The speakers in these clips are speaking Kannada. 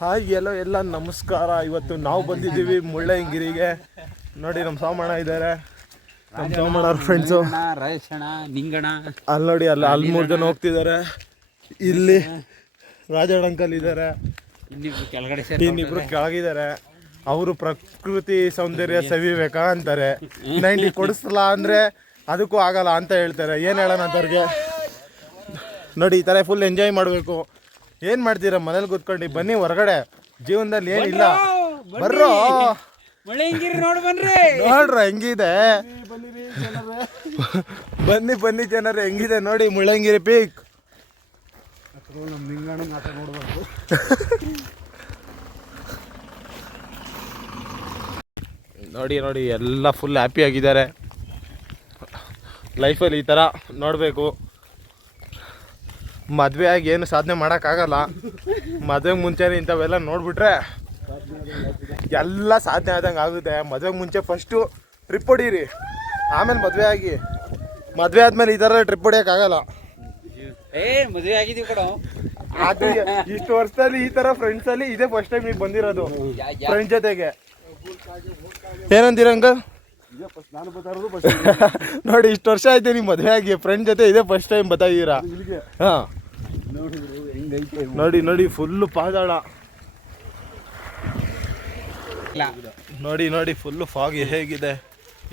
ಹಾಯ್ ಎಲ್ಲ ನಮಸ್ಕಾರ. ಇವತ್ತು ನಾವು ಬಂದಿದ್ದೀವಿ ಮುಳ್ಳಯ್ಯನಗಿರಿಗೆ. ನೋಡಿ ನಮ್ಮ ಸೋಮಣ್ಣ ಇದ್ದಾರೆ, ನಮ್ಮ ಸೋಮಣ್ಣ ಅವ್ರ ಫ್ರೆಂಡ್ಸು. ಅಲ್ಲಿ ನೋಡಿ ಅಲ್ಲಿ 3 ಜನ ಹೋಗ್ತಿದ್ದಾರೆ. ಇಲ್ಲಿ ರಾಜಣ್ಣ ಅಂಕಲ್ ಇದ್ದಾರೆ, ಇನ್ನಿಬ್ರು ಕೆಳಗಿದ್ದಾರೆ. ಅವರು ಪ್ರಕೃತಿ ಸೌಂದರ್ಯ ಸವಿಬೇಕಾ ಅಂತಾರೆ. 90 ಕೊಡಿಸಲ್ಲ ಅಂದರೆ ಅದಕ್ಕೂ ಆಗಲ್ಲ ಅಂತ ಹೇಳ್ತಾರೆ. ಏನು ಹೇಳೋಣ ಅಂತವ್ರಿಗೆ. ನೋಡಿ ಈ ಥರ ಫುಲ್ ಎಂಜಾಯ್ ಮಾಡಬೇಕು. ಏನು ಮಾಡ್ತೀರಾ ಮನೇಲಿ ಕೂತ್ಕೊಂಡು? ಬನ್ನಿ ಹೊರಗಡೆ, ಜೀವನದಲ್ಲಿ ಏನಿಲ್ಲ. ಬರ್ರೋ ನೋಡ್ರ ಹೆಂಗಿದೆ. ಬನ್ನಿ ಜನರು, ಹೆಂಗಿದೆ ನೋಡಿ ಮುಳ್ಳಯ್ಯನಗಿರಿ ಪೀಕ್. ನೋಡಿ ಎಲ್ಲ ಫುಲ್ ಹ್ಯಾಪಿ ಆಗಿದ್ದಾರೆ. ಲೈಫಲ್ಲಿ ಈ ಥರ ನೋಡಬೇಕು. ಮದುವೆ ಆಗಿ ಏನು ಸಾಧನೆ ಮಾಡೋಕ್ಕಾಗಲ್ಲ. ಮದುವೆಗೆ ಮುಂಚೆನೇ ಇಂಥವೆಲ್ಲ ನೋಡಿಬಿಟ್ರೆ ಎಲ್ಲ ಸಾಧನೆ ಆದಂಗೆ ಆಗುತ್ತೆ. ಮದುವೆಗೆ ಮುಂಚೆ ಫಸ್ಟು ಟ್ರಿಪ್ ಹೊಡೀರಿ, ಆಮೇಲೆ ಮದುವೆ ಆಗಿ. ಮದುವೆ ಆದಮೇಲೆ ಈ ಥರ ಟ್ರಿಪ್ ಹೊಡಿಯೋಕ್ಕಾಗಲ್ಲ. ಮದುವೆ ಆಗಿದ್ದೀವಿ ಕಣ. ಅದು ಇಷ್ಟು ವರ್ಷದಲ್ಲಿ ಈ ಥರ ಫ್ರೆಂಡ್ಸಲ್ಲಿ ಇದೇ ಫಸ್ಟ್ ಟೈಮ್ ಈಗ ಬಂದಿರೋದು ಫ್ರೆಂಡ್ಸ್ ಜೊತೆಗೆ. ಏನಂತೀರ ಅಂಕಲ್? ನೋಡಿ ಇಷ್ಟು ವರ್ಷ ಆಯ್ತು ನೀವು ಮದುವೆ ಆಗಿ, ಫ್ರೆಂಡ್ ಜೊತೆ ಇದೇ ಫಸ್ಟ್ ಟೈಮ್ ಬರ್ತಾಯಿದ್ದೀರಾ. ಹಾಂ ನೋಡಿ ಫುಲ್ಲು ಪಾದಾಳ. ನೋಡಿ ಫುಲ್ಲು ಫಾಗ್ ಹೇಗಿದೆ.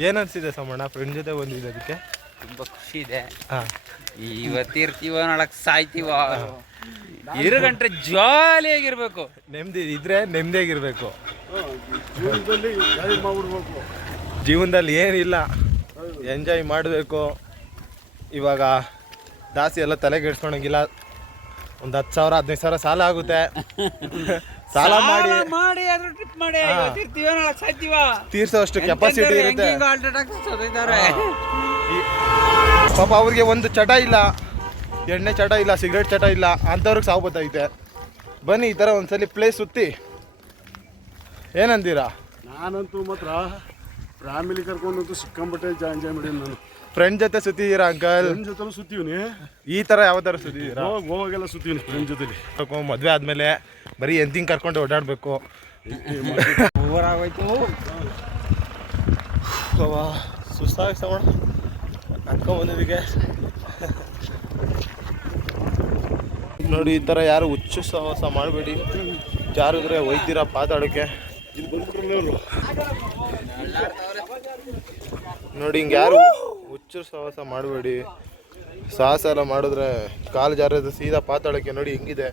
ಏನು ಅನಿಸಿದೆ ಸೋಮಣ್ಣ ಫ್ರೆಂಡ್ ಜೊತೆ ಬಂದಿದೆ? ಅದಕ್ಕೆ ತುಂಬ ಖುಷಿ ಇದೆ. ಹಾಂ, ಇವತ್ತಿರ್ತೀವ ನಾಳಕ್ ಸಾಯ್ತೀವ. 2 ಗಂಟೆ ಜಾಲಿಯಾಗಿರ್ಬೇಕು. ನೆಮ್ಮದಿ ಇದ್ರೆ ನೆಮ್ಮದಿಯಾಗಿರ್ಬೇಕು. ಜೀವನದಲ್ಲಿ ಏನಿಲ್ಲ, ಎಂಜಾಯ್ ಮಾಡಬೇಕು. ಇವಾಗ ಜಾಸ್ತಿ ಎಲ್ಲ ತಲೆಗೆಡ್ಸ್ಕೊಳಂಗಿಲ್ಲ. ಒಂದು 10,000 15,000 ಸಾಲ ಆಗುತ್ತೆ. ಸಾಲ ಮಾಡಿ ತೀರ್ಸೋಷ್ಟು ಕೆಪಾಸಿಟಿ ಇರುತ್ತೆ. ಪಾಪ ಅವ್ರಿಗೆ ಒಂದು ಚಟ ಇಲ್ಲ, ಎಣ್ಣೆ ಚಟ ಇಲ್ಲ, ಸಿಗರೇಟ್ ಚಟ ಇಲ್ಲ, ಅಂಥವ್ರಿಗೆ ಸಾವು ಬತ್ತೈತೆ. ಬನ್ನಿ ಈ ಥರ ಒಂದ್ಸಲಿ ಪ್ಲೇಸ್ ಸುತ್ತಿ. ಏನಂತೀರಾ? ನಾನಂತೂ ಮಾತ್ರ ಫ್ಯಾಮಿಲಿ ಕರ್ಕೊಂಡಂತೂ ಸಿಕ್ಕಾಂಬಟ್ಟೆ ಎಂಜಾಯ್ ಮಾಡಿ. ನಾನು ಫ್ರೆಂಡ್ ಜೊತೆ ಸುತ್ತಿದ್ದೀರಾ ಅಂಕಲ್? ಫ್ರೆಂಡ್ ಜೊತೆ ಸುತ್ತೀವಿ. ಈ ಥರ ಯಾವ ಥರ ಸುತ್ತಿದ್ದೀರಾ? ಗೋವಾಗೆಲ್ಲ ಸುತ್ತೀವಿ ಫ್ರೆಂಡ್ ಜೊತೆಲಿ. ಮದುವೆ ಆದಮೇಲೆ ಬರೀ ಎಂತಿಂಗ್ ಕರ್ಕೊಂಡು ಓಡಾಡಬೇಕು. ಓವರಾಗೋಯ್ತು. ಸುಸ್ತಾಗಿ ಸವಣ ಅಂದ್ಕೊಂಬಂದಿದ್ದಕ್ಕೆ. ನೋಡಿ ಈ ಥರ ಯಾರು ಹುಚ್ಚು ಸಹವಾಸ ಮಾಡಬೇಡಿ. ಜಾರಿದ್ರೆ ಒಯ್ತೀರಾ ಪಾತಾಡೋಕ್ಕೆ. ನೋಡಿ ಹಿಂಗೆ ಯಾರು ಹುಚ್ಚು ಸಹವಾಸ ಮಾಡಬೇಡಿ. ಸಾಹಸ ಎಲ್ಲ ಮಾಡಿದ್ರೆ ಕಾಲು ಜಾರದ ಸೀದಾ ಪಾತಾಳಕ್ಕೆ. ನೋಡಿ ಹೆಂಗಿದೆ,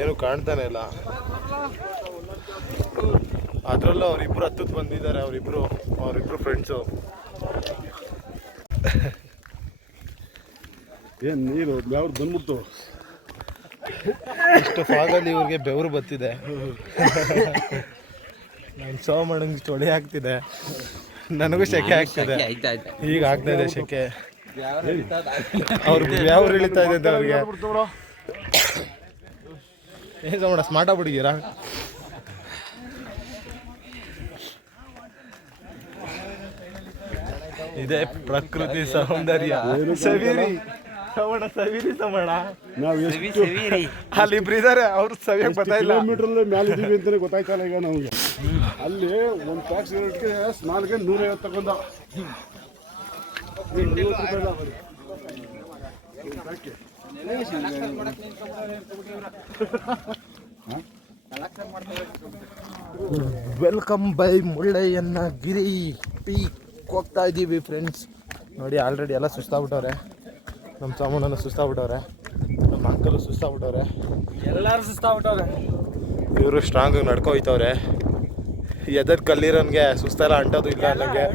ಏನು ಕಾಣ್ತಾನೆ ಇಲ್ಲ. ಅದರಲ್ಲೂ ಅವರಿಬ್ಬರು ಹತ್ತಕ್ಕೆ ಬಂದಿದ್ದಾರೆ. ಅವರಿಬ್ಬರು ಫ್ರೆಂಡ್ಸು. ಏನು ನೀರು ಬೆವ್ರು ಬಂದ್ಬಿಡ್ತು. ಇಷ್ಟು ಫಾಗಲ್ಲಿ ಇವ್ರಿಗೆ ಬೆವರು ಬತ್ತಿದೆ. ನಾನು ಸೋಮಣ್ಣಂಗೆ ಚೊಳೆ ಆಗ್ತಿದೆ, ನನಗೂ ಸೆಕೆ ಆಗ್ತಿದೆ. ಈಗ ಆಗ್ತಾ ಇದೆ ಸೆಕೆ. ಅವ್ರಿಗೆ ಬೆವರು ಇಳಿತಾ ಇದೆ ಅಂತ ಅವ್ರಿಗೆ. ಏನು ಸೋಮಣ್ಣ ಸ್ಮಾರ್ಟ್ ಆಗ್ಬಿಟ್ಟಿದ್ದೀರಾ? ಇದೇ ಪ್ರಕೃತಿ ಸೌಂದರ್ಯ. ಸವಿರಿ ಸವಣ, ಸವಿರಿ ಸವಣ. ನಾವು ಎಷ್ಟು ಅಲ್ಲಿ ಇಬ್ರು ಇದ್ದಾರೆ, ಅವ್ರು ಸವಿಯಕ್ಕೆ ಬರ್ತಾ ಇಲ್ಲ. ಕಿಲೋಮೀಟ್ರಲ್ಲಿ ಮೇಲೆ ಇದೀವಿ ಅಂತಲೇ ಗೊತ್ತಾಯ್ತಲ್ಲ ಈಗ ನಮಗೆ. ಅಲ್ಲಿ ಒಂದು ಪ್ಯಾಕ್ ಸಿಗರೇಟ್ಗೆ ಸ್ನಾಲ್ಗೆ 150 ತಗೊಂಡ. 50 ರೂಪಾಯಿ. ವೆಲ್ಕಮ್ ಬೈ ಮುಳ್ಳಯ್ಯನಗಿರಿ ಪೀಕ್ ಹೋಗ್ತಾ ಇದ್ದೀವಿ ಫ್ರೆಂಡ್ಸ್. ನೋಡಿ ಆಲ್ರೆಡಿ ಎಲ್ಲ ಸುಸ್ತಾಗ್ಬಿಟ್ಟವ್ರೆ. ನಮ್ಮ ಸಾಮಾನೆಲ್ಲ ಸುಸ್ತಾಗ್ಬಿಟ್ಟವ್ರೆ, ನಮ್ಮ ಅಂಕಲು ಸುಸ್ತಾಗ್ಬಿಟ್ಟವ್ರೆ, ಎಲ್ಲರೂ ಸುಸ್ತಾಗ್ಬಿಟ್ಟವ್ರೆ. ಇವರು ಸ್ಟ್ರಾಂಗಾಗಿ ನಡ್ಕೊಯ್ತವ್ರೆ. ಎದರ್ ಕಲ್ಲಿರೋನ್ಗೆ ಸುಸ್ತೆಲ್ಲ ಅಂಟೋದು ಇಲ್ಲ ನನಗೆ.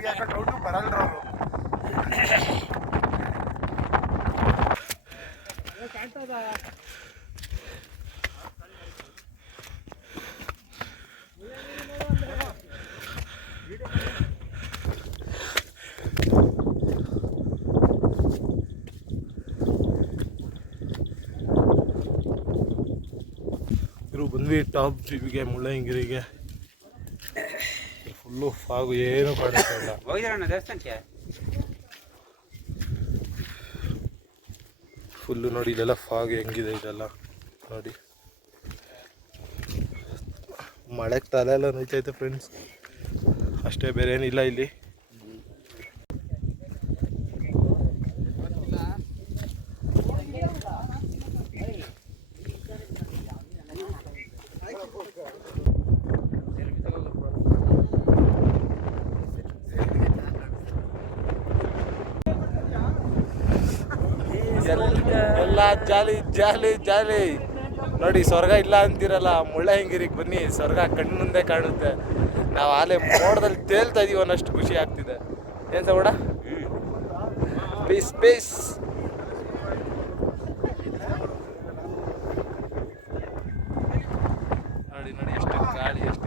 ಅವ್ರಿಗೆ ಯಾಕೆ ಡೌಟು ಬರಲ್ರ ಅವರು. ಬಂದ್ವಿ ಟಾಪ್ ವ್ಯೂಗೆ, ಮುಳ್ಳಯ್ಯನಗಿರಿಗೆ. ಫುಲ್ಲು ಫಾಗು, ಏನು ಕಾಣಿಸ್ತಾ ಇಲ್ಲ. ಹೋಗಿದ್ರಣ್ಣ ದೇವಸ್ಥಾನಕ್ಕೆ? ಫುಲ್ಲು ನೋಡಿ ಇಲ್ಲೆಲ್ಲ ಫಾಗ್ ಹೆಂಗಿದೆ ಇದೆಲ್ಲ ನೋಡಿ. ಮಳೆಗೆ ತಲೆ ಎಲ್ಲ ನೋಯ್ತೈತೆ ಫ್ರೆಂಡ್ಸ್, ಅಷ್ಟೇ, ಬೇರೆ ಏನಿಲ್ಲ ಇಲ್ಲಿ. ಎಲ್ಲ ಜಾಲಿ ಜಾಲಿ ಜಾಲಿ ನೋಡಿ. ಸ್ವರ್ಗ ಇಲ್ಲ ಅಂತೀರಲ್ಲ, ಮುಳ್ಳಯ್ಯನಗಿರಿಗೆ ಬನ್ನಿ, ಸ್ವರ್ಗ ಕಣ್ಣು ಮುಂದೆ ಕಾಣುತ್ತೆ. ನಾವು ಆಲೆ ಮೋಡದಲ್ಲಿ ತೇಲ್ತಾ ಇದೀವಿ ಅನ್ನೋಷ್ಟು ಖುಷಿ ಆಗ್ತಿದೆ. ಏನ್ ಸೌಡ? Piece piece. ನೋಡಿ ನೋಡಿ ಎಷ್ಟು ಗಾಳಿ, ಎಷ್ಟು